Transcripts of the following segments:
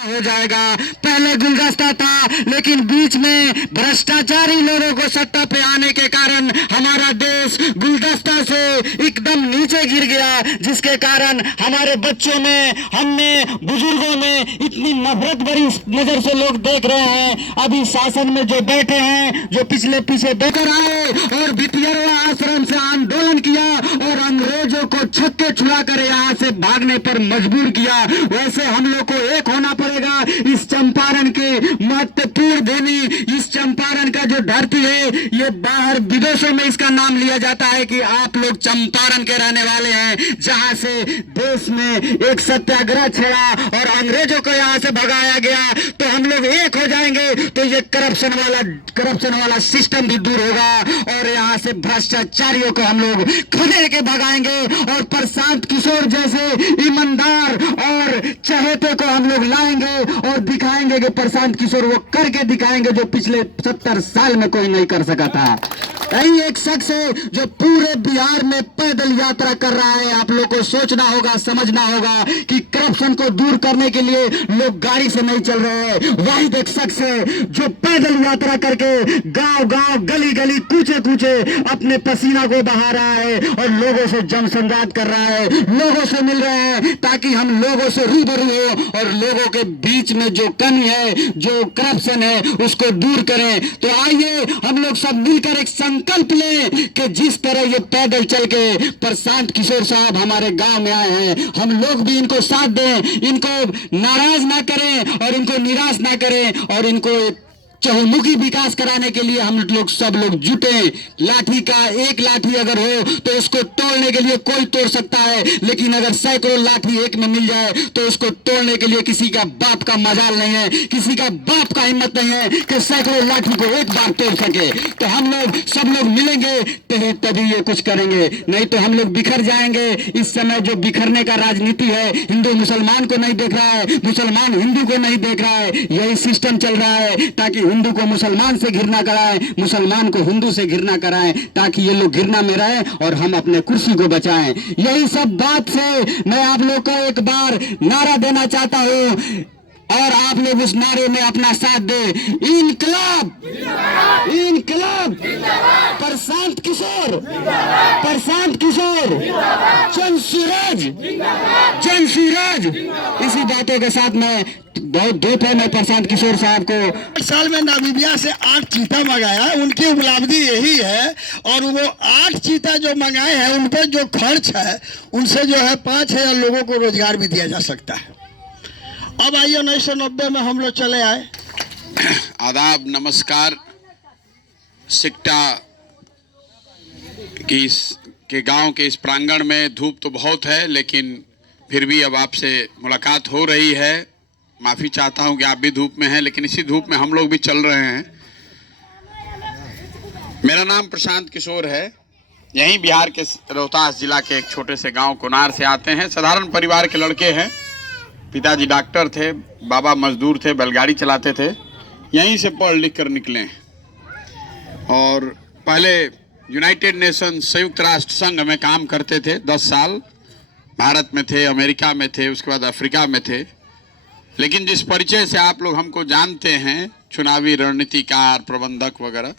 हो जाएगा। पहले गुलदस्ता था, लेकिन बीच में भ्रष्टाचारी लोगों को सत्ता पे आने के कारण हमारा देश गुलदस्ता से एकदम नीचे गिर गया, जिसके कारण हमारे बच्चों में, हम में, बुजुर्गों में इतनी नफरत भरी नजर से लोग देख रहे हैं। अभी शासन में जो बैठे हैं, जो पिछले पीछे देकर आए और बीपीआरओ आश्रम से आंदोलन किया और अंग्रेजों को छक्के छुड़ा कर यहाँ से भागने पर मजबूर किया, वैसे हम लोग को एक होना पड़ेगा। इस चंपारण के महत्वपूर्ण भूमि, इस चंपारण का जो धरती है, ये बाहर विदेशों में इसका नाम लिया जाता है कि आप लोग चंपारण के रहने वाले हैं, जहां से देश में एक सत्याग्रह छेड़ा और अंग्रेजों को यहां से भगाया गया। तो हम लोग एक हो जाएंगे तो ये करप्शन वाला सिस्टम भी दूर होगा और यहाँ से भ्रष्टाचारियों को हम लोग खदेड़ के भगाएंगे और प्रशांत किशोर जैसे ईमानदार और चहेते को हम लोग लाएंगे और दिखाएंगे कि प्रशांत किशोर वो करके दिखाएंगे जो पिछले 70 साल में कोई नहीं कर सका था। यही एक शख्स है जो पूरे बिहार में पैदल यात्रा कर रहा है। आप लोग को सोचना होगा, समझना होगा कि करप्शन को दूर करने के लिए लोग गाड़ी से नहीं चल रहे हैं। वाहिद एक शख्स है जो पैदल यात्रा करके गांव गांव, गली गली, कूचे कूचे अपने पसीना को बहा रहा है और लोगों से जनसंवाद कर रहा है, लोगों से मिल रहे हैं ताकि हम लोगों से रूबरू हो और लोगों के बीच में जो कमी है, जो करप्शन है, उसको दूर करें। तो आइए हम लोग सब मिलकर एक संकल्प लें कि जिस तरह ये पैदल चल के प्रशांत किशोर साहब हमारे गांव में आए हैं, हम लोग भी इनको साथ दें, इनको नाराज ना करें और इनको निराश ना करें और इनको चहुमुखी विकास कराने के लिए हम लोग सब लोग जुटे। लाठी का एक लाठी अगर हो तो उसको तोड़ने के लिए कोई तोड़ सकता है, लेकिन अगर सैकड़ों लाठी एक में मिल जाए तो उसको तोड़ने के लिए किसी का बाप का मजाल नहीं है, किसी का बाप का हिम्मत नहीं है कि सैकड़ों लाठी को एक बार तोड़ सके। तो हम लोग सब लोग मिलेंगे तभी ये कुछ करेंगे, नहीं तो हम लोग बिखर जाएंगे। इस समय जो बिखरने का राजनीति है, हिंदू मुसलमान को नहीं देख रहा है, मुसलमान हिंदू को नहीं देख रहा है, यही सिस्टम चल रहा है ताकि हिंदू को मुसलमान से घृणा कराएं, मुसलमान को हिंदू से घृणा कराएं, ताकि ये लोग घृणा में रहें और हम अपने कुर्सी को बचाएं। यही सब बात से मैं आप लोग को एक बार नारा देना चाहता हूं और आप लोग उस नारे में अपना साथ दें। इनकलाब, इनकलाब, प्रशांत किशोर, प्रशांत किशोर, जनसुराज, जनसुराज। इसी बातों के साथ मैं बहुत दुख है, मैं प्रशांत किशोर साहब को 8 साल में नामीबिया से 8 चीता मंगाया, उनकी उपलब्धि यही है। और वो 8 चीता जो मंगाए हैं उन पर जो खर्च है उनसे जो है 5000 लोगों को रोजगार भी दिया जा सकता है। अब आइए 1990 में हम लोग चले आए। आदाब, नमस्कार। सिकटा के गांव के इस प्रांगण में धूप तो बहुत है, लेकिन फिर भी अब आपसे मुलाकात हो रही है। माफ़ी चाहता हूं कि आप भी धूप में हैं, लेकिन इसी धूप में हम लोग भी चल रहे हैं। मेरा नाम प्रशांत किशोर है, यहीं बिहार के रोहतास जिला के एक छोटे से गांव कोनार से आते हैं। साधारण परिवार के लड़के हैं। पिताजी डॉक्टर थे, बाबा मजदूर थे, बैलगाड़ी चलाते थे। यहीं से पढ़ लिख कर निकले और पहले यूनाइटेड नेशन, संयुक्त राष्ट्र संघ में काम करते थे। 10 साल भारत में थे, अमेरिका में थे, उसके बाद अफ्रीका में थे। लेकिन जिस परिचय से आप लोग हमको जानते हैं, चुनावी रणनीतिकार, प्रबंधक वगैरह,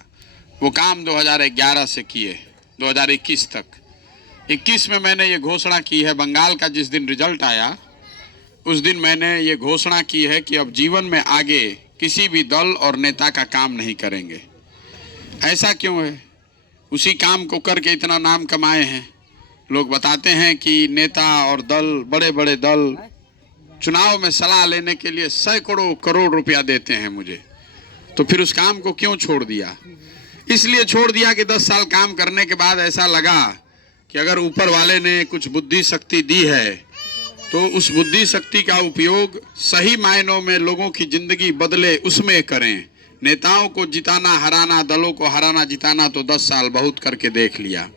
वो काम 2011 से किए 2021 तक। 21 में मैंने ये घोषणा की है, बंगाल का जिस दिन रिजल्ट आया उस दिन मैंने ये घोषणा की है कि अब जीवन में आगे किसी भी दल और नेता का काम नहीं करेंगे। ऐसा क्यों है? उसी काम को करके इतना नाम कमाए हैं। लोग बताते हैं कि नेता और दल, बड़े बड़े दल चुनाव में सलाह लेने के लिए सैकड़ों करोड़ रुपया देते हैं मुझे, तो फिर उस काम को क्यों छोड़ दिया? इसलिए छोड़ दिया कि 10 साल काम करने के बाद ऐसा लगा कि अगर ऊपर वाले ने कुछ बुद्धि शक्ति दी है तो उस बुद्धि शक्ति का उपयोग सही मायनों में लोगों की जिंदगी बदले उसमें करें। नेताओं को जिताना हराना, दलों को हराना जिताना तो 10 साल बहुत करके देख लिया।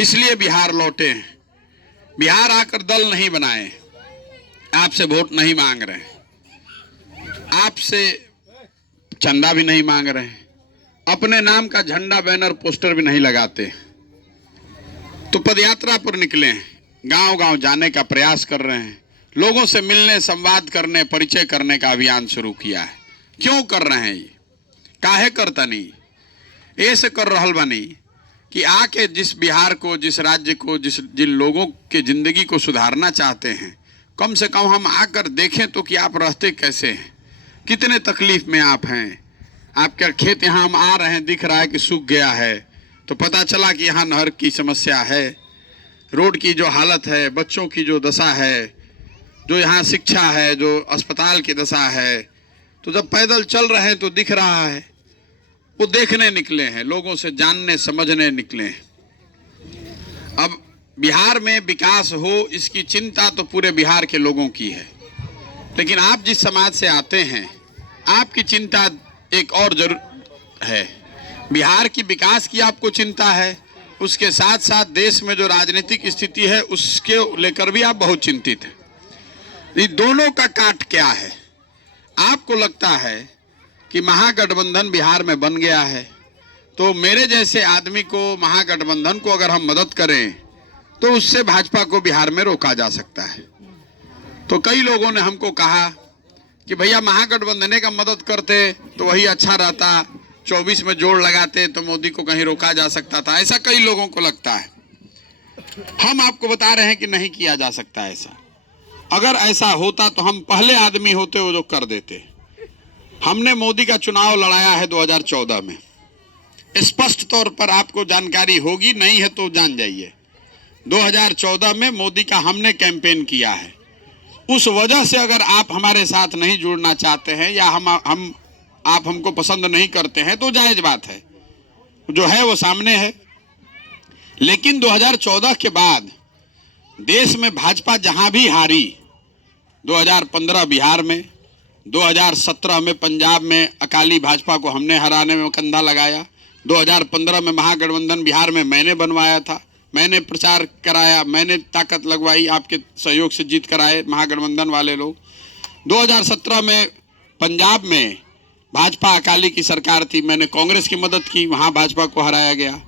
इसलिए बिहार लौटे हैं। बिहार आकर दल नहीं बनाए, आपसे वोट नहीं मांग रहे, आपसे चंदा भी नहीं मांग रहे, अपने नाम का झंडा, बैनर, पोस्टर भी नहीं लगाते। तो पदयात्रा पर निकले हैं, गांव गांव जाने का प्रयास कर रहे हैं, लोगों से मिलने, संवाद करने, परिचय करने का अभियान शुरू किया है। क्यों कर रहे हैं ये? काहे करता नहीं? ऐसे कर रहल बनी कि आके जिस बिहार को, जिस राज्य को, जिन लोगों के जिंदगी को सुधारना चाहते हैं, कम से कम हम आकर देखें तो कि आप रहते कैसे हैं, कितने तकलीफ में आप हैं। आपका खेत यहाँ हम आ रहे हैं, दिख रहा है कि सूख गया है, तो पता चला कि यहाँ नहर की समस्या है, रोड की जो हालत है, बच्चों की जो दशा है, जो यहाँ शिक्षा है, जो अस्पताल की दशा है। तो जब पैदल चल रहे हैं तो दिख रहा है। वो देखने निकले हैं, लोगों से जानने समझने निकले हैं। अब बिहार में विकास हो, इसकी चिंता तो पूरे बिहार के लोगों की है, लेकिन आप जिस समाज से आते हैं, आपकी चिंता एक और जरूर है। बिहार की विकास की आपको चिंता है, उसके साथ साथ देश में जो राजनीतिक स्थिति है उसके लेकर भी आप बहुत चिंतित हैं। ये दोनों का काट क्या है? आपको लगता है कि महागठबंधन बिहार में बन गया है, तो मेरे जैसे आदमी को, महागठबंधन को अगर हम मदद करें तो उससे भाजपा को बिहार में रोका जा सकता है। तो कई लोगों ने हमको कहा कि भैया महागठबंधन का मदद करते तो वही अच्छा रहता, 24 में जोड़ लगाते तो मोदी को कहीं रोका जा सकता था। ऐसा कई लोगों को लगता है। हम आपको बता रहे हैं कि नहीं किया जा सकता ऐसा। अगर ऐसा होता तो हम पहले आदमी होते वो जो कर देते। हमने मोदी का चुनाव लड़ाया है 2014 में। स्पष्ट तौर पर आपको जानकारी होगी, नहीं है तो जान जाइए। 2014 में मोदी का हमने कैंपेन किया है। उस वजह से अगर आप हमारे साथ नहीं जुड़ना चाहते हैं या आप हमको पसंद नहीं करते हैं तो जायज बात है, जो है वो सामने है। लेकिन 2014 के बाद देश में भाजपा जहां भी हारी, 2015 बिहार में, 2017 में पंजाब में अकाली भाजपा को हमने हराने में कंधा लगाया, 2015 में महागठबंधन बिहार में मैंने बनवाया था, मैंने प्रचार कराया, मैंने ताकत लगवाई, आपके सहयोग से जीत कराए महागठबंधन वाले लोग। 2017 में पंजाब में भाजपा अकाली की सरकार थी, मैंने कांग्रेस की मदद की, वहां भाजपा को हराया गया।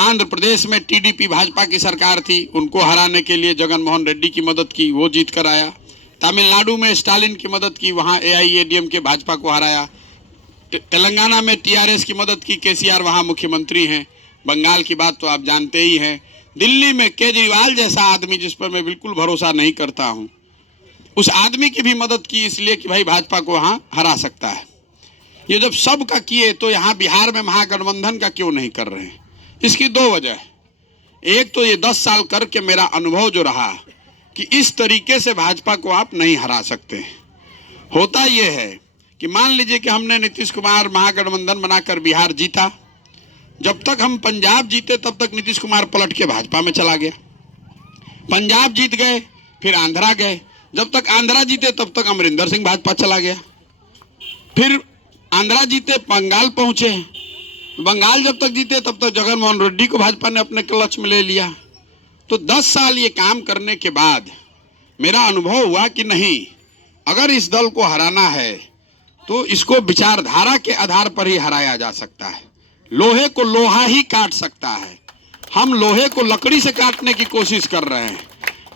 आंध्र प्रदेश में टीडीपी भाजपा की सरकार थी, उनको हराने के लिए जगन मोहन रेड्डी की मदद की, वो जीत कर आया। तमिलनाडु में स्टालिन की मदद की, वहां एआईएडीएम के भाजपा को हराया। तेलंगाना में टीआरएस की मदद की, केसीआर वहां मुख्यमंत्री हैं। बंगाल की बात तो आप जानते ही हैं। दिल्ली में केजरीवाल जैसा आदमी, जिस पर मैं बिल्कुल भरोसा नहीं करता हूं, उस आदमी की भी मदद की, इसलिए कि भाई भाजपा को वहां हरा सकता है। ये जब सब का किए तो यहाँ बिहार में महागठबंधन का क्यों नहीं कर रहे हैं? इसकी दो वजह है। एक तो ये 10 साल करके मेरा अनुभव जो रहा कि इस तरीके से भाजपा को आप नहीं हरा सकते। होता ये है कि मान लीजिए कि हमने नीतीश कुमार महागठबंधन बनाकर बिहार जीता, जब तक हम पंजाब जीते तब तक नीतीश कुमार पलट के भाजपा में चला गया। पंजाब जीत गए, फिर आंध्रा गए, जब तक आंध्रा जीते तब तक अमरिंदर सिंह भाजपा चला गया। फिर आंध्रा जीते बंगाल पहुंचे, बंगाल जब तक जीते तब तक जगन मोहन रेड्डी को भाजपा ने अपने क्लच में ले लिया। तो 10 साल ये काम करने के बाद मेरा अनुभव हुआ कि नहीं, अगर इस दल को हराना है तो इसको विचारधारा के आधार पर ही हराया जा सकता है। लोहे को लोहा ही काट सकता है। हम लोहे को लकड़ी से काटने की कोशिश कर रहे हैं।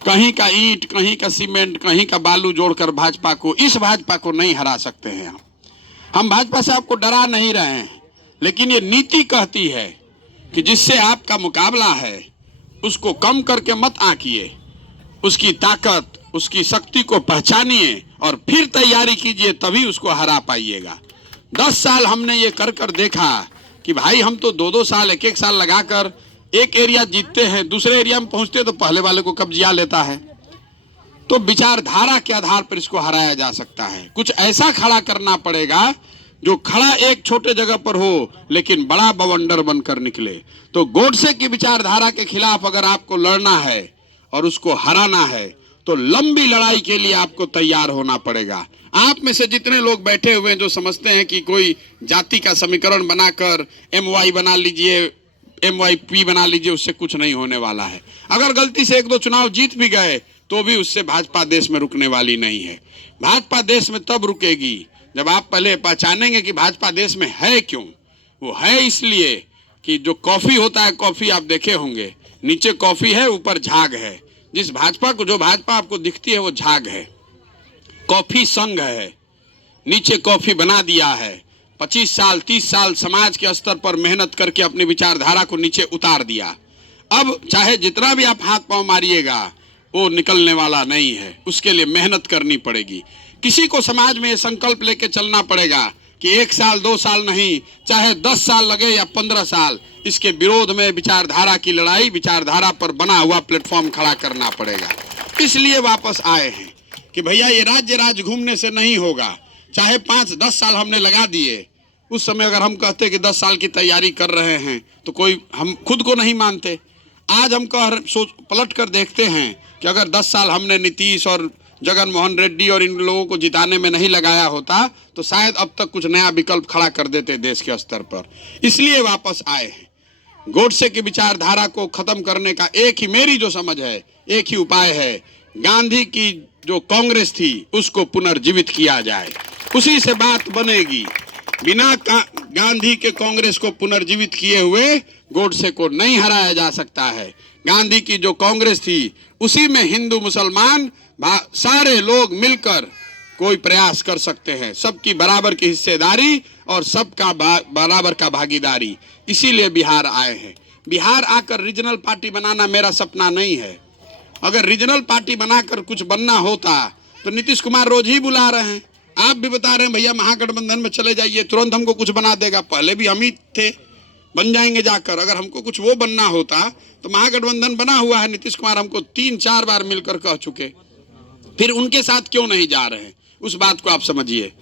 कहीं का ईंट, कहीं का सीमेंट, कहीं का बालू जोड़कर भाजपा को, इस भाजपा को नहीं हरा सकते हैं। हम भाजपा से आपको डरा नहीं रहे हैं, लेकिन ये नीति कहती है कि जिससे आपका मुकाबला है उसको कम करके मत आंकिए, उसकी ताकत, उसकी शक्ति को पहचानिए और फिर तैयारी कीजिए, तभी उसको हरा पाइएगा। 10 साल हमने ये कर देखा कि भाई हम तो 2-2 साल, 1-1 साल लगाकर एक एरिया जीतते हैं, दूसरे एरिया में पहुंचते तो पहले वाले को कब्जा लेता है। तो विचारधारा के आधार पर इसको हराया जा सकता है। कुछ ऐसा खड़ा करना पड़ेगा जो खड़ा एक छोटे जगह पर हो लेकिन बड़ा बवंडर बनकर निकले। तो गोडसे की विचारधारा के खिलाफ अगर आपको लड़ना है और उसको हराना है तो लंबी लड़ाई के लिए आपको तैयार होना पड़ेगा। आप में से जितने लोग बैठे हुए हैं जो समझते हैं कि कोई जाति का समीकरण बनाकर MY बना लीजिए, MYP बना लीजिए, उससे कुछ नहीं होने वाला है। अगर गलती से 1-2 चुनाव जीत भी गए तो भी उससे भाजपा देश में रुकने वाली नहीं है। भाजपा देश में तब रुकेगी जब आप पहले पहचानेंगे कि भाजपा देश में है क्यों। वो है इसलिए कि जो कॉफी होता है, कॉफी आप देखे होंगे, नीचे कॉफी है, ऊपर झाग है। जिस भाजपा को, जो भाजपा आपको दिखती है वो झाग है, कॉफी संघ है, नीचे कॉफी बना दिया है। 25 साल 30 साल समाज के स्तर पर मेहनत करके अपनी विचारधारा को नीचे उतार दिया। अब चाहे जितना भी आप हाथ पांव मारिएगा वो निकलने वाला नहीं है, उसके लिए मेहनत करनी पड़ेगी। किसी को समाज में ये संकल्प लेके चलना पड़ेगा कि 1 साल 2 साल नहीं, चाहे 10 साल लगे या 15 साल, इसके विरोध में विचारधारा की लड़ाई, विचारधारा पर बना हुआ प्लेटफॉर्म खड़ा करना पड़ेगा। इसलिए वापस आए हैं कि भैया ये राज्य घूमने से नहीं होगा। चाहे 5-10 साल हमने लगा दिए, उस समय अगर हम कहते कि 10 साल की तैयारी कर रहे हैं तो कोई, हम खुद को नहीं मानते। आज हम पलट कर देखते हैं कि अगर 10 साल हमने नीतीश और जगन मोहन रेड्डी और इन लोगों को जिताने में नहीं लगाया होता तो शायद अब तक कुछ नया विकल्प खड़ा कर देते देश के स्तर पर। इसलिए वापस आए हैं। गोडसे की विचारधारा को खत्म करने का एक ही, मेरी जो समझ है, एक ही उपाय है, गांधी की जो कांग्रेस थी उसको पुनर्जीवित किया जाए, उसी से बात बनेगी। बिना गांधी के कांग्रेस को पुनर्जीवित किए हुए गोडसे को नहीं हराया जा सकता है। गांधी की जो कांग्रेस थी उसी में हिंदू मुसलमान सारे लोग मिलकर कोई प्रयास कर सकते हैं, सबकी बराबर की हिस्सेदारी और सबका बराबर का भागीदारी। इसीलिए बिहार आए हैं। बिहार आकर रीजनल पार्टी बनाना मेरा सपना नहीं है। अगर रीजनल पार्टी बनाकर कुछ बनना होता तो नीतीश कुमार रोज ही बुला रहे हैं। आप भी बता रहे हैं भैया महागठबंधन में चले जाइए, तुरंत हमको कुछ बना देगा। पहले भी हम ही थे, बन जाएंगे जाकर। अगर हमको कुछ वो बनना होता तो महागठबंधन बना हुआ है, नीतीश कुमार हमको 3-4 बार मिलकर कह चुके। फिर उनके साथ क्यों नहीं जा रहे हैं, उस बात को आप समझिए।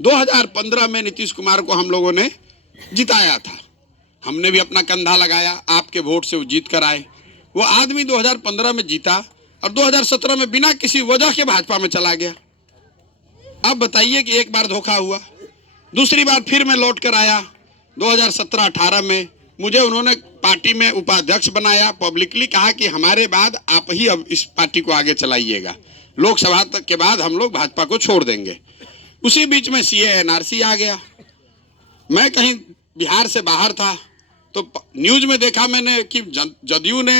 2015 में नीतीश कुमार को हम लोगों ने जिताया था, हमने भी अपना कंधा लगाया, आपके वोट से वो जीत कर आए। वो आदमी 2015 में जीता और 2017 में बिना किसी वजह के भाजपा में चला गया। अब बताइए कि एक बार धोखा हुआ, दूसरी बार फिर मैं लौट कर आया 2017-18 में। मुझे उन्होंने पार्टी में उपाध्यक्ष बनाया, पब्लिकली कहा कि हमारे बाद आप ही अब इस पार्टी को आगे चलाइएगा, लोकसभा तक के बाद हम लोग भाजपा को छोड़ देंगे। उसी बीच में CAA NRC आ गया। मैं कहीं बिहार से बाहर था तो न्यूज में देखा मैंने कि जदयू ने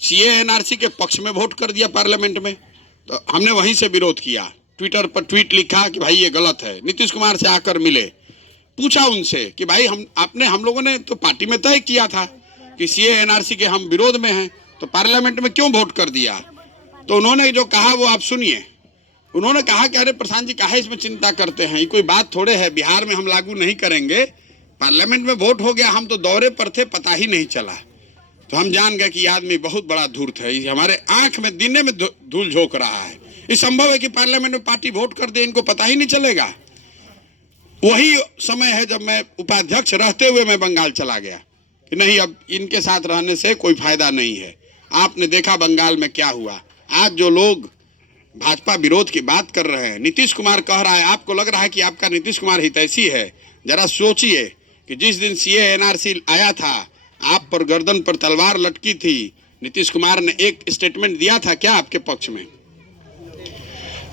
CAA NRC के पक्ष में वोट कर दिया पार्लियामेंट में। तो हमने वहीं से विरोध किया, ट्विटर पर ट्वीट लिखा कि भाई ये गलत है। नीतीश कुमार से आकर मिले, पूछा उनसे कि भाई हम लोगों ने तो पार्टी में तय किया था कि CAA NRC के हम विरोध में हैं, तो पार्लियामेंट में क्यों वोट कर दिया। तो उन्होंने जो कहा वो आप सुनिए। उन्होंने कहा कि अरे प्रशांत जी काहे इसमें चिंता करते हैं, ये कोई बात थोड़े है, बिहार में हम लागू नहीं करेंगे, पार्लियामेंट में वोट हो गया, हम तो दौरे पर थे, पता ही नहीं चला। तो हम जान गए कि ये आदमी बहुत बड़ा धूर्त है, हमारे आंख में दिने में धूल झोंक रहा है। ये संभव है कि पार्लियामेंट में पार्टी वोट कर दे, इनको पता ही नहीं चलेगा। वही समय है जब मैं उपाध्यक्ष रहते हुए मैं बंगाल चला गया कि नहीं, अब इनके साथ रहने से कोई फायदा नहीं है। आपने देखा बंगाल में क्या हुआ। आज जो लोग भाजपा विरोध की बात कर रहे हैं, नीतीश कुमार कह रहा है, आपको लग रहा है कि आपका नीतीश कुमार हितैषी है। जरा सोचिए कि जिस दिन CAA NRC आया था, आप पर गर्दन पर तलवार लटकी थी, नीतीश कुमार ने एक स्टेटमेंट दिया था क्या आपके पक्ष में?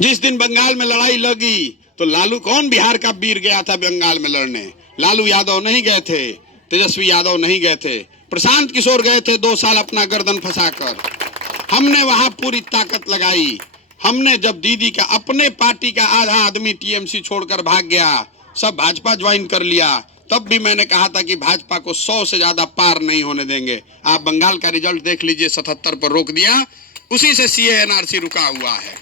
जिस दिन बंगाल में लड़ाई लगी तो लालू, कौन बिहार का वीर गया था बंगाल में लड़ने? लालू यादव नहीं गए थे, तेजस्वी यादव नहीं गए थे, प्रशांत किशोर गए थे 2 साल अपना गर्दन फंसाकर। हमने वहां पूरी ताकत लगाई। हमने जब दीदी का, अपने पार्टी का आधा आदमी TMC छोड़कर भाग गया, सब भाजपा ज्वाइन कर लिया, तब भी मैंने कहा था कि भाजपा को 100 से ज्यादा पार नहीं होने देंगे। आप बंगाल का रिजल्ट देख लीजिए, 77 पर रोक दिया, उसी से CAA NRC रुका हुआ है।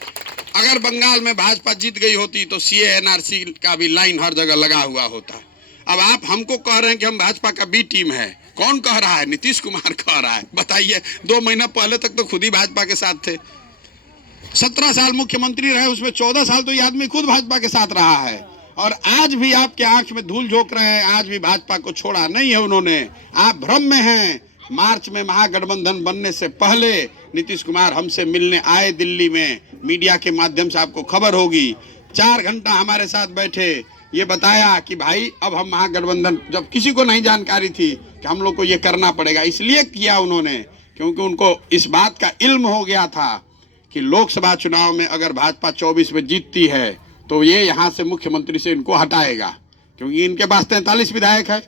अगर बंगाल में भाजपा जीत गई होती तो CAA NRC का भी लाइन हर जगह लगा हुआ होता। अब आप हमको कह रहे हैं कि हम भाजपा का B टीम है। कौन कह रहा है? नीतीश कुमार कह रहा है। बताइए, 2 महीना पहले तक तो खुद ही भाजपा के साथ थे। 17 साल मुख्यमंत्री रहे, उसमें 14 साल तो ये आदमी खुद भाजपा के साथ रहा है। और आज भी आपके आंख में धूल झोंक रहे हैं, आज भी भाजपा को छोड़ा नहीं है उन्होंने। आप भ्रम में हैं। मार्च में महागठबंधन बनने से पहले नीतीश कुमार हमसे मिलने आए दिल्ली में, मीडिया के माध्यम से आपको खबर होगी। 4 घंटा हमारे साथ बैठे, ये बताया कि भाई अब हम महागठबंधन, जब किसी को नहीं जानकारी थी कि हम लोग को ये करना पड़ेगा, इसलिए किया उन्होंने क्योंकि उनको इस बात का इल्म हो गया था कि लोकसभा चुनाव में अगर भाजपा 24 में जीतती है तो ये यहाँ से मुख्यमंत्री से इनको हटाएगा, क्योंकि इनके पास 43 विधायक है,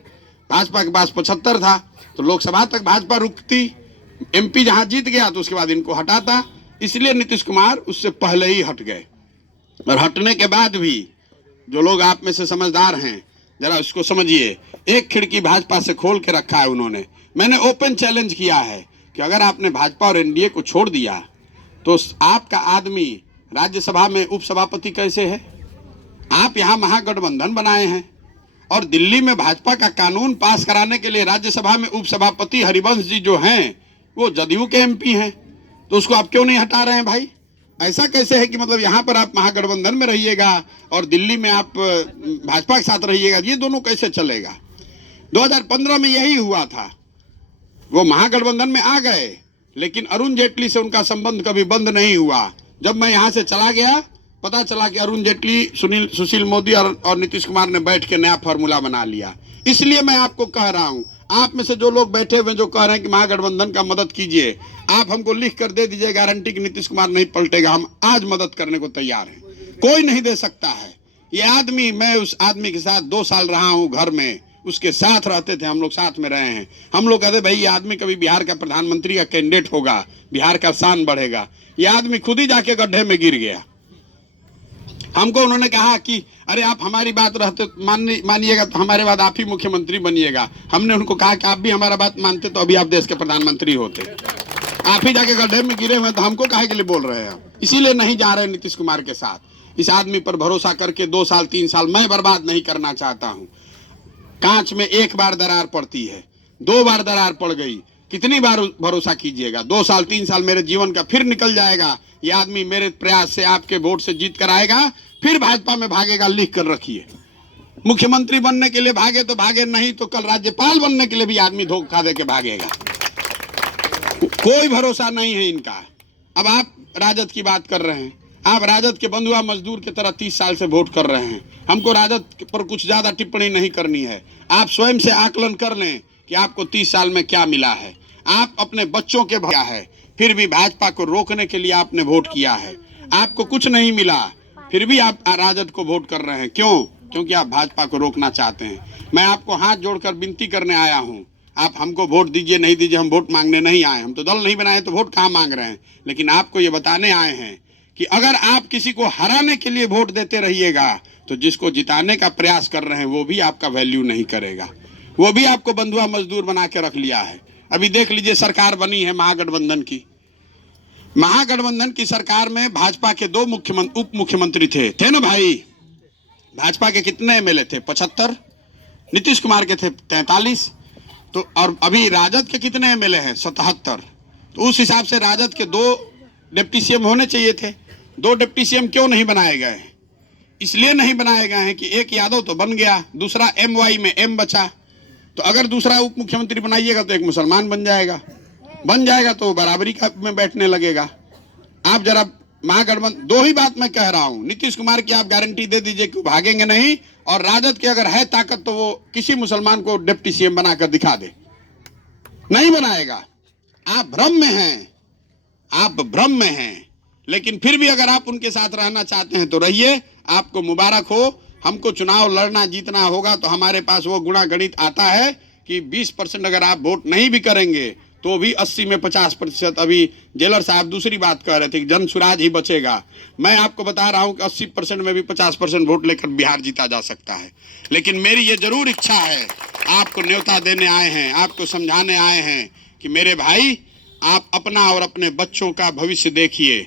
भाजपा के पास 75 था, तो लोकसभा तक भाजपा रुकती, MP जहाँ जीत गया तो उसके बाद इनको हटाता। इसलिए नीतीश कुमार उससे पहले ही हट गए। और हटने के बाद भी जो लोग आप में से समझदार हैं, जरा उसको समझिए, एक खिड़की भाजपा से खोल के रखा है उन्होंने। मैंने ओपन चैलेंज किया है कि अगर आपने भाजपा और एनडीए को छोड़ दिया तो आपका आदमी राज्यसभा में उपसभापति कैसे है? आप यहाँ महागठबंधन बनाए हैं और दिल्ली में भाजपा का कानून पास कराने के लिए राज्यसभा में उपसभापति हरिवंश जी जो हैं वो जदयू के एमपी हैं, तो उसको आप क्यों नहीं हटा रहे हैं भाई? ऐसा कैसे है कि मतलब यहाँ पर आप महागठबंधन में रहिएगा और दिल्ली में आप भाजपा के साथ रहिएगा? ये दोनों कैसे चलेगा? 2015 में यही हुआ था, वो महागठबंधन में आ गए लेकिन अरुण जेटली से उनका संबंध कभी बंद नहीं हुआ। जब मैं यहाँ से चला गया पता चला कि अरुण जेटली, सुशील मोदी और नीतीश कुमार ने बैठ के नया फार्मूला बना लिया। इसलिए मैं आपको कह रहा हूं, आप में से जो लोग बैठे हुए जो कह रहे हैं कि महागठबंधन का मदद कीजिए, आप हमको लिख कर दे दीजिए गारंटी कि नीतीश कुमार नहीं पलटेगा। हम आज मदद करने को तैयार हैं, कोई नहीं दे सकता है। ये आदमी, मैं उस आदमी के साथ 2 साल रहा हूं घर में, उसके साथ रहते थे, हम लोग साथ में रहे हैं। हम लोग कहते भाई ये आदमी कभी बिहार का प्रधानमंत्री का कैंडिडेट होगा, बिहार का शान बढ़ेगा। ये आदमी खुद ही जाके गड्ढे में गिर गया। हमको उन्होंने कहा कि अरे आप हमारी बात रहते मानिएगा तो हमारे बाद आप ही मुख्यमंत्री बनिएगा। हमने उनको कहा कि आप भी हमारा बात मानते तो अभी आप देश के प्रधानमंत्री होते। आप ही जाके गड्ढे में गिरे हुए तो हमको काहे के लिए बोल रहे हैं? इसीलिए नहीं जा रहे नीतीश कुमार के साथ। इस आदमी पर भरोसा करके 2 साल 3 साल मैं बर्बाद नहीं करना चाहता हूँ। कांच में एक बार दरार पड़ती है, 2 बार दरार पड़ गई, कितनी बार भरोसा कीजिएगा? 2 साल 3 साल मेरे जीवन का फिर निकल जाएगा। ये आदमी मेरे प्रयास से आपके वोट से जीत कर आएगा, फिर भाजपा में भागेगा। लिख कर रखिए, मुख्यमंत्री बनने के लिए भागे तो भागे, नहीं तो कल राज्यपाल बनने के लिए भी आदमी धोखा दे के भागेगा। कोई भरोसा नहीं है इनका। अब आप राजद की बात कर रहे हैं, आप राजद के बंधुआ मजदूर की तरह 30 साल से वोट कर रहे हैं। हमको राजद पर कुछ ज्यादा टिप्पणी नहीं करनी है। आप स्वयं से आकलन कर लें कि आपको 30 साल में क्या मिला है। आप अपने बच्चों के भैया है, फिर भी भाजपा को रोकने के लिए आपने वोट किया है। आपको कुछ नहीं मिला, फिर भी आप राजद को वोट कर रहे हैं। क्यों? क्योंकि आप भाजपा को रोकना चाहते हैं। मैं आपको हाथ जोड़कर विनती करने आया हूं, आप हमको वोट दीजिए, नहीं दीजिए, हम वोट मांगने नहीं आए। हम तो दल नहीं बनाए तो वोट कहाँ मांग रहे हैं। लेकिन आपको ये बताने आए हैं कि अगर आप किसी को हराने के लिए वोट देते रहिएगा तो जिसको जिताने का प्रयास कर रहे हैं वो भी आपका वैल्यू नहीं करेगा, वो भी आपको बंधुआ मजदूर बना के रख लिया है। अभी देख लीजिए, सरकार बनी है महागठबंधन की। महागठबंधन की सरकार में भाजपा के 2 उप मुख्यमंत्री थे ना भाई? भाजपा के कितने एमएलए थे? 75। नीतीश कुमार के थे 43। तो और अभी राजद के कितने एमएलए हैं? 77। तो उस हिसाब से राजद के 2 डिप्टी सीएम होने चाहिए थे। 2 डिप्टी सीएम क्यों नहीं बनाए गए? इसलिए नहीं बनाए गए हैं कि एक यादव तो बन गया, दूसरा MY में M बचा। तो अगर दूसरा उप मुख्यमंत्री बनाइएगा तो एक मुसलमान बन जाएगा तो बराबरी का में बैठने लगेगा। आप जरा महागठबंधन, 2 ही बात मैं कह रहा हूं। नीतीश कुमार की आप गारंटी दे दीजिए कि भागेंगे नहीं, और राजद की अगर है ताकत तो वो किसी मुसलमान को डिप्टी सीएम बनाकर दिखा दे। नहीं बनाएगा। आप भ्रम में हैं, आप भ्रम में हैं। लेकिन फिर भी अगर आप उनके साथ रहना चाहते हैं तो रहिए, आपको मुबारक हो। हमको चुनाव लड़ना जीतना होगा तो हमारे पास वो गुणा गणित आता है कि 20% अगर आप वोट नहीं भी करेंगे तो भी 80 में 50%। अभी जेलर साहब दूसरी बात कह रहे थे कि जन सुराज ही बचेगा। मैं आपको बता रहा हूं कि 80% में भी 50% वोट लेकर बिहार जीता जा सकता है। लेकिन मेरी ये जरूर इच्छा है, आपको न्योता देने आए हैं, आपको समझाने आए हैं कि मेरे भाई, आप अपना और अपने बच्चों का भविष्य देखिए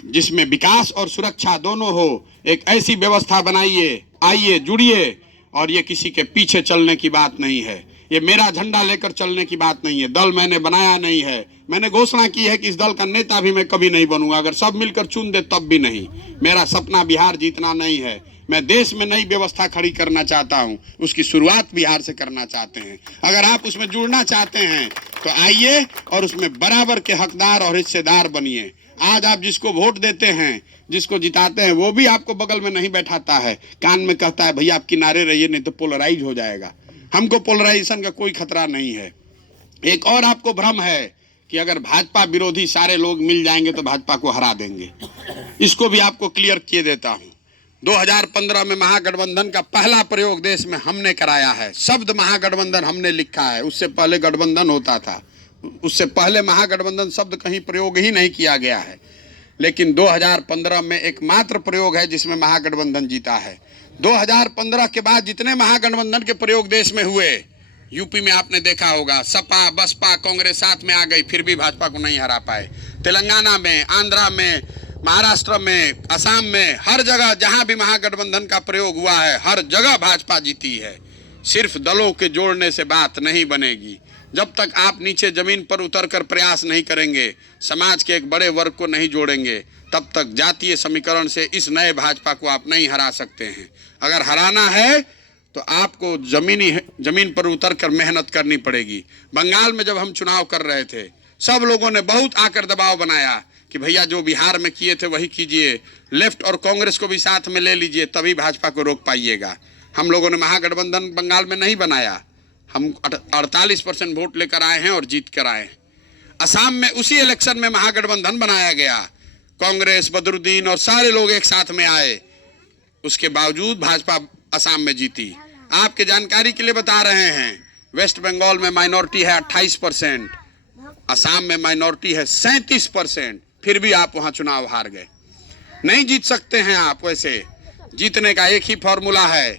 जिसमें विकास और सुरक्षा दोनों हो। एक ऐसी व्यवस्था बनाइए, आइए जुड़िए। और ये किसी के पीछे चलने की बात नहीं है, ये मेरा झंडा लेकर चलने की बात नहीं है। दल मैंने बनाया नहीं है, मैंने घोषणा की है कि इस दल का नेता भी मैं कभी नहीं बनूंगा। अगर सब मिलकर चुन दे तब भी नहीं। मेरा सपना बिहार जीतना नहीं है। मैं देश में नई व्यवस्था खड़ी करना चाहता हूं, उसकी शुरुआत बिहार से करना चाहते हैं। अगर आप उसमें जुड़ना चाहते हैं तो आइए और उसमें बराबर के हकदार और हिस्सेदार बनिए। आज आप जिसको वोट देते हैं, जिसको जिताते हैं, वो भी आपको बगल में नहीं बैठाता है, कान में कहता है भैया आप किनारे रहिए नहीं तो पोलराइज हो जाएगा। हमको पोलराइजेशन का कोई खतरा नहीं है। एक और आपको भ्रम है कि अगर भाजपा विरोधी सारे लोग मिल जाएंगे तो भाजपा को हरा देंगे। इसको भी आपको क्लियर किए देता हूं। 2015 में महागठबंधन का पहला प्रयोग देश में हमने कराया है। शब्द महागठबंधन हमने लिखा है। उससे पहले गठबंधन होता था, उससे पहले महागठबंधन शब्द कहीं प्रयोग ही नहीं किया गया है। लेकिन 2015 में एकमात्र प्रयोग है जिसमें महागठबंधन जीता है। 2015 के बाद जितने महागठबंधन के प्रयोग देश में हुए, यूपी में आपने देखा होगा, सपा बसपा कांग्रेस साथ में आ गई, फिर भी भाजपा को नहीं हरा पाए। तेलंगाना में, आंध्रा में, महाराष्ट्र में, असम में, हर जगह जहां भी महागठबंधन का प्रयोग हुआ है, हर जगह भाजपा जीती है। सिर्फ दलों के जोड़ने से बात नहीं बनेगी। जब तक आप नीचे जमीन पर उतरकर प्रयास नहीं करेंगे, समाज के एक बड़े वर्ग को नहीं जोड़ेंगे, तब तक जातीय समीकरण से इस नए भाजपा को आप नहीं हरा सकते हैं। अगर हराना है तो आपको जमीन पर उतरकर मेहनत करनी पड़ेगी। बंगाल में जब हम चुनाव कर रहे थे, सब लोगों ने बहुत आकर दबाव बनाया कि भैया जो बिहार में किए थे वही कीजिए, लेफ्ट और कांग्रेस को भी साथ में ले लीजिए, तभी भाजपा को रोक पाइएगा। हम लोगों ने महागठबंधन बंगाल में नहीं बनाया, हम 48% वोट लेकर आए हैं और जीत कर आए हैं। असम में उसी इलेक्शन में महागठबंधन बनाया गया, कांग्रेस, बदरुद्दीन और सारे लोग एक साथ में आए, उसके बावजूद भाजपा असम में जीती। आपके जानकारी के लिए बता रहे हैं, वेस्ट बंगाल में माइनॉरिटी है 28%, असम में माइनॉरिटी है 37%, फिर भी आप वहां चुनाव हार गए। नहीं जीत सकते हैं आप। वैसे जीतने का एक ही फॉर्मूला है,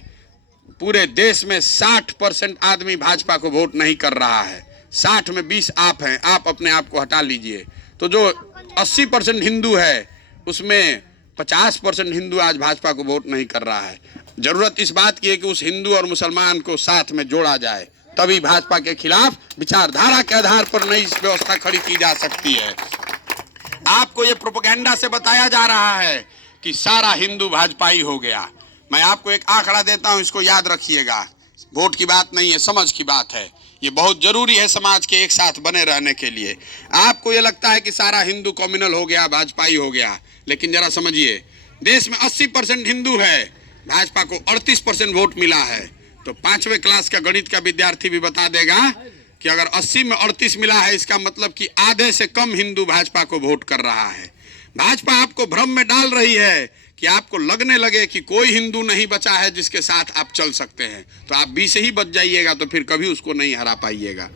पूरे देश में 60% आदमी भाजपा को वोट नहीं कर रहा है, 60 में 20 आप हैं, आप अपने आप को हटा लीजिए, तो जो 80% हिंदू है उसमें 50% हिंदू आज भाजपा को वोट नहीं कर रहा है। जरूरत इस बात की है कि उस हिंदू और मुसलमान को साथ में जोड़ा जाए, तभी भाजपा के खिलाफ विचारधारा के आधार पर नई व्यवस्था खड़ी की जा सकती है। आपको ये प्रोपेगेंडा से बताया जा रहा है कि सारा हिंदू भाजपाई हो गया। मैं आपको एक आंकड़ा देता हूं, इसको याद रखिएगा। वोट की बात नहीं है, समझ की बात है। ये बहुत जरूरी है समाज के एक साथ बने रहने के लिए। आपको ये लगता है कि सारा हिंदू कम्युनल हो गया, भाजपाई हो गया, लेकिन जरा समझिए, देश में 80% हिंदू है, भाजपा को 38% वोट मिला है। तो 5वें क्लास का गणित का विद्यार्थी भी बता देगा कि अगर 80 में 38 मिला है, इसका मतलब कि आधे से कम हिंदू भाजपा को वोट कर रहा है। भाजपा आपको भ्रम में डाल रही है कि आपको लगने लगे कि कोई हिंदू नहीं बचा है जिसके साथ आप चल सकते हैं, तो आप 20 ही बच जाइएगा, तो फिर कभी उसको नहीं हरा पाइएगा।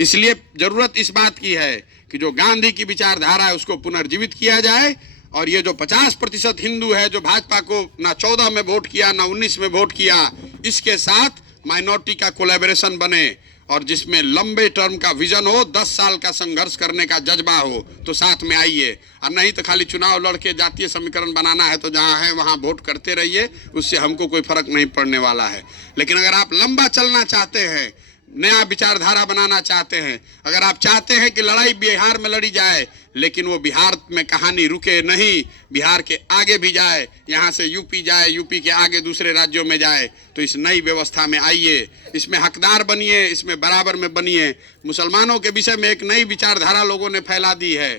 इसलिए जरूरत इस बात की है कि जो गांधी की विचारधारा है उसको पुनर्जीवित किया जाए, और ये जो 50% हिंदू है जो भाजपा को ना 14 में वोट किया ना 19 में वोट किया, इसके साथ माइनॉरिटी का कोलैबोरेशन बने, और जिसमें लंबे टर्म का विजन हो, 10 साल का संघर्ष करने का जज्बा हो, तो साथ में आइए। और नहीं तो खाली चुनाव लड़के जातीय समीकरण बनाना है तो जहां है वहां वोट करते रहिए, उससे हमको कोई फर्क नहीं पड़ने वाला है। लेकिन अगर आप लंबा चलना चाहते हैं, नया विचारधारा बनाना चाहते हैं, अगर आप चाहते हैं कि लड़ाई बिहार में लड़ी जाए, लेकिन वो बिहार में कहानी रुके नहीं, बिहार के आगे भी जाए, यहाँ से यूपी जाए, यूपी के आगे दूसरे राज्यों में जाए, तो इस नई व्यवस्था में आइए, इसमें हकदार बनिए, इसमें बराबर में बनिए। मुसलमानों के विषय में एक नई विचारधारा लोगों ने फैला दी है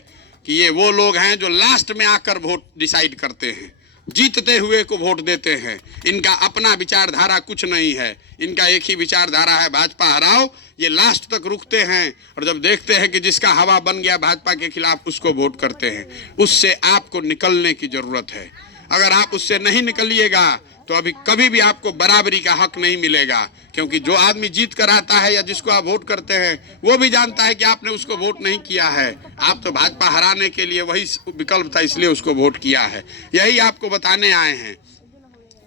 कि ये वो लोग हैं जो लास्ट में आकर वोट डिसाइड करते हैं, जीतते हुए को वोट देते हैं। इनका अपना विचारधारा कुछ नहीं है, इनका एक ही विचारधारा है, भाजपा हराओ। ये लास्ट तक रुकते हैं और जब देखते हैं कि जिसका हवा बन गया भाजपा के खिलाफ, उसको वोट करते हैं। उससे आपको निकलने की जरूरत है। अगर आप उससे नहीं निकलिएगा तो अभी कभी भी आपको बराबरी का हक नहीं मिलेगा, क्योंकि जो आदमी जीत कर आता है या जिसको आप वोट करते हैं, वो भी जानता है कि आपने उसको वोट नहीं किया है, आप तो भाजपा हराने के लिए वही विकल्प था, इसलिए उसको वोट किया है। यही आपको बताने आए हैं,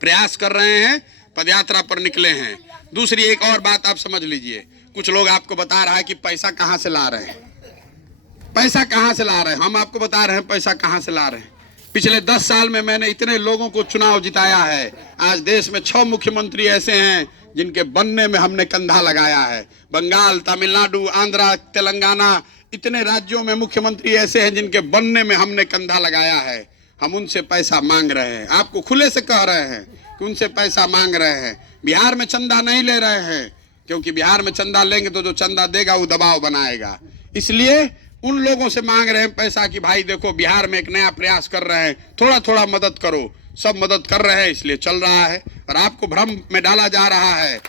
प्रयास कर रहे हैं, पदयात्रा पर निकले हैं। दूसरी एक और बात आप समझ लीजिए, कुछ लोग आपको बता रहा है कि पैसा कहाँ से ला रहे हैं, पैसा कहाँ से ला रहे हैं। हम आपको बता रहे हैं पैसा कहाँ से ला रहे हैं। पिछले 10 साल में मैंने इतने लोगों को चुनाव जिताया है। आज देश में 6 मुख्यमंत्री ऐसे हैं जिनके बनने में हमने कंधा लगाया है। बंगाल, तमिलनाडु, आंध्रा, तेलंगाना, इतने राज्यों में मुख्यमंत्री ऐसे हैं जिनके बनने में हमने कंधा लगाया है। हम उनसे पैसा मांग रहे हैं, आपको खुले से कह रहे हैं कि उनसे पैसा मांग रहे हैं। बिहार में चंदा नहीं ले रहे हैं, क्योंकि बिहार में चंदा लेंगे तो जो चंदा देगा वो दबाव बनाएगा। इसलिए उन लोगों से मांग रहे हैं पैसा कि भाई देखो, बिहार में एक नया प्रयास कर रहे हैं, थोड़ा थोड़ा मदद करो। सब मदद कर रहे हैं, इसलिए चल रहा है। और आपको भ्रम में डाला जा रहा है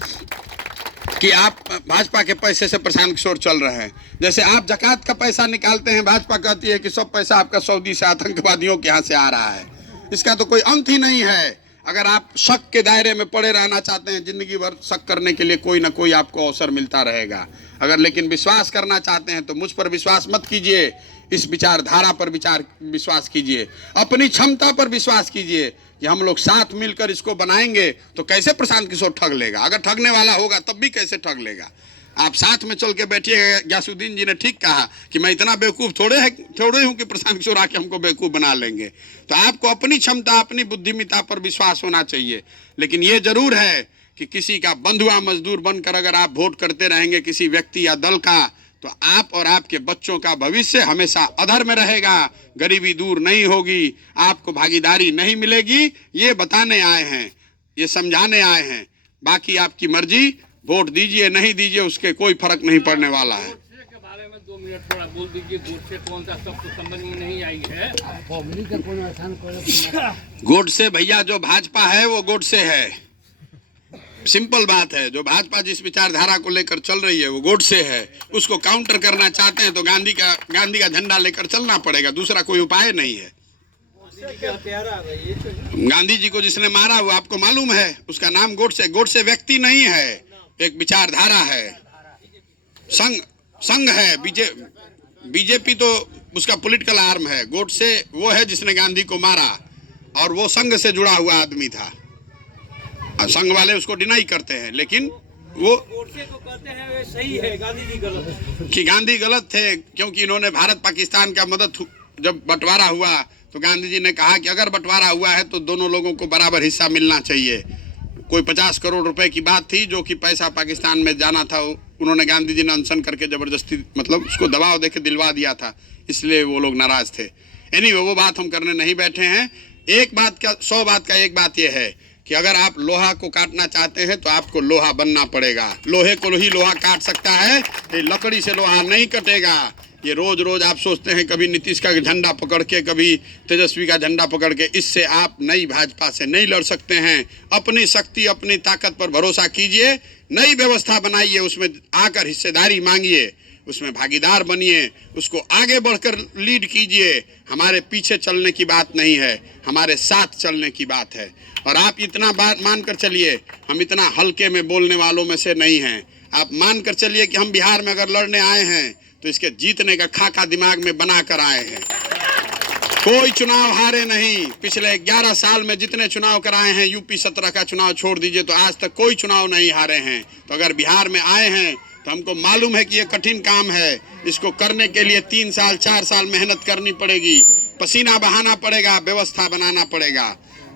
कि आप भाजपा के पैसे से प्रशांत किशोर चल रहे हैं। जैसे आप जकात का पैसा निकालते हैं, भाजपा कहती है कि सब पैसा आपका सऊदी से, आतंकवादियों के यहाँ से आ रहा है। इसका तो कोई अंत ही नहीं है। अगर आप शक के दायरे में पड़े रहना चाहते हैं, जिंदगी भर शक करने के लिए कोई ना कोई आपको अवसर मिलता रहेगा। अगर लेकिन विश्वास करना चाहते हैं तो मुझ पर विश्वास मत कीजिए। इस विचारधारा पर विश्वास कीजिए, अपनी क्षमता पर विश्वास कीजिए कि हम लोग साथ मिलकर इसको बनाएंगे तो कैसे प्रशांत किशोर ठग लेगा। अगर ठगने वाला होगा तब भी कैसे ठग लेगा। आप साथ में चल के बैठिएगा। ग्यासुद्दीन जी ने ठीक कहा कि मैं इतना बेवकूफ़ थोड़े हूँ कि प्रशांत किशोर आके हमको बेवकूफ़ बना लेंगे। तो आपको अपनी क्षमता, अपनी बुद्धिमत्ता पर विश्वास होना चाहिए। लेकिन ये जरूर है कि किसी का बंधुआ मजदूर बनकर अगर आप वोट करते रहेंगे किसी व्यक्ति या दल का, तो आप और आपके बच्चों का भविष्य हमेशा अधर में रहेगा, गरीबी दूर नहीं होगी, आपको भागीदारी नहीं मिलेगी। ये बताने आए हैं, ये समझाने आए हैं। बाकी आपकी मर्जी, वोट दीजिए नहीं दीजिए उसके कोई फर्क नहीं पड़ने वाला है। के बारे में 2 मिनट थोड़ा बोल दीजिए। गोडसे कौन सा शब्द समझ में नहीं आई है? गोडसे भैया जो भाजपा है वो गोडसे है। सिंपल बात है। जो भाजपा जिस विचारधारा को लेकर चल रही है वो गोडसे है। उसको काउंटर करना चाहते हैं तो गांधी का झंडा लेकर चलना पड़ेगा, दूसरा कोई उपाय नहीं है। गांधी जी को जिसने मारा वो आपको मालूम है, उसका नाम गोडसे। गोडसे व्यक्ति नहीं है, एक विचारधारा है, संघ है। बीजेपी तो उसका पॉलिटिकल आर्म है। गोडसे वो है जिसने गांधी को मारा और वो संघ से जुड़ा हुआ आदमी था। संघ वाले उसको डिनाई करते हैं, लेकिन वो गोडसे को कहते हैं वे सही है, गांधी जी गलत है। कि गांधी गलत थे क्योंकि इन्होंने भारत पाकिस्तान का मदद जब बंटवारा हुआ तो गांधी जी ने कहा कि अगर बंटवारा हुआ है तो दोनों लोगों को बराबर हिस्सा मिलना चाहिए। कोई 50 करोड़ रुपए की बात थी जो कि पैसा पाकिस्तान में जाना था, उन्होंने गांधी जी ने अनशन करके जबरदस्ती मतलब उसको दबाव देके दिलवा दिया था, इसलिए वो लोग नाराज थे। एनीवे वो बात हम करने नहीं बैठे हैं। एक बात का 100 बात का एक बात यह है कि अगर आप लोहा को काटना चाहते हैं तो आपको लोहा बनना पड़ेगा। लोहे को ही लोहा काट सकता है, ये लकड़ी से लोहा नहीं कटेगा। ये रोज रोज आप सोचते हैं कभी नीतीश का झंडा पकड़ के, कभी तेजस्वी का झंडा पकड़ के, इससे आप नई भाजपा से नहीं लड़ सकते हैं। अपनी शक्ति, अपनी ताकत पर भरोसा कीजिए, नई व्यवस्था बनाइए, उसमें आकर हिस्सेदारी मांगिए, उसमें भागीदार बनिए, उसको आगे बढ़कर लीड कीजिए। हमारे पीछे चलने की बात नहीं है, हमारे साथ चलने की बात है। और आप इतना बात मानकर चलिए, हम इतना हल्के में बोलने वालों में से नहीं हैं। आप मानकर चलिए कि हम बिहार में अगर लड़ने आए हैं तो इसके जीतने का खाका दिमाग में बना कर आए हैं। कोई चुनाव हारे नहीं। पिछले 11 साल में जितने चुनाव कराए हैं, यूपी 17 का चुनाव छोड़ दीजिए, तो आज तक कोई चुनाव नहीं हारे हैं। तो अगर बिहार में आए हैं तो हमको मालूम है कि ये कठिन काम है। इसको करने के लिए 3 साल 4 साल मेहनत करनी पड़ेगी, पसीना बहाना पड़ेगा, व्यवस्था बनाना पड़ेगा।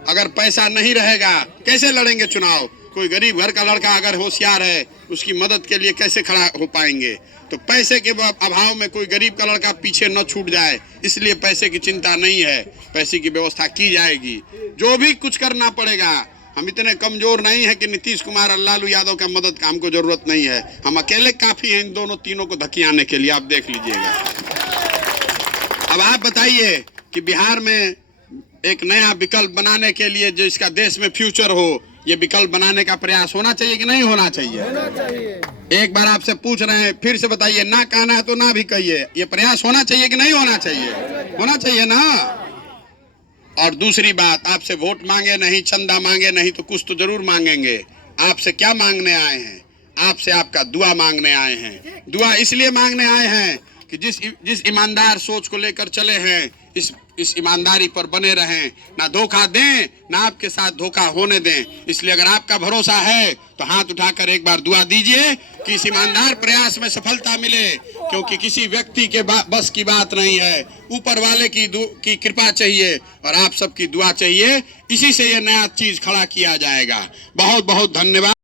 अगर पैसा नहीं रहेगा कैसे लड़ेंगे चुनाव? कोई गरीब घर का लड़का अगर होशियार है उसकी मदद के लिए कैसे खड़ा हो पाएंगे? तो पैसे के अभाव में कोई गरीब का लड़का पीछे न छूट जाए, इसलिए पैसे की चिंता नहीं है, पैसे की व्यवस्था की जाएगी। जो भी कुछ करना पड़ेगा। हम इतने कमजोर नहीं है कि नीतीश कुमार और लालू यादव का मदद का हमको जरूरत नहीं है। हम अकेले काफी हैं इन दोनों तीनों को धकियाने के लिए। आप देख लीजिएगा। अब आप बताइए कि बिहार में एक नया विकल्प बनाने के लिए जो इसका देश में फ्यूचर हो, ये विकल्प बनाने का प्रयास होना चाहिए कि नहीं होना चाहिए? एक बार आपसे पूछ रहे हैं, फिर से बताइए। ना कहना है तो ना भी कहिए। ये प्रयास होना चाहिए कि नहीं होना चाहिए? होना चाहिए ना। और दूसरी बात, आपसे वोट मांगे नहीं, चंदा मांगे नहीं, तो कुछ तो जरूर मांगेंगे। आपसे क्या मांगने आए हैं? आपसे आपका दुआ मांगने आए हैं। दुआ इसलिए मांगने आए हैं कि जिस ईमानदार सोच को लेकर चले हैं, इस ईमानदारी पर बने रहें, ना धोखा दें, ना आपके साथ धोखा होने दें। इसलिए अगर आपका भरोसा है तो हाथ उठाकर एक बार दुआ दीजिए कि इस ईमानदार प्रयास में सफलता मिले, क्योंकि किसी व्यक्ति के बस की बात नहीं है। ऊपर वाले की कृपा चाहिए और आप सबकी दुआ चाहिए। इसी से यह नया चीज खड़ा किया जाएगा। बहुत बहुत धन्यवाद।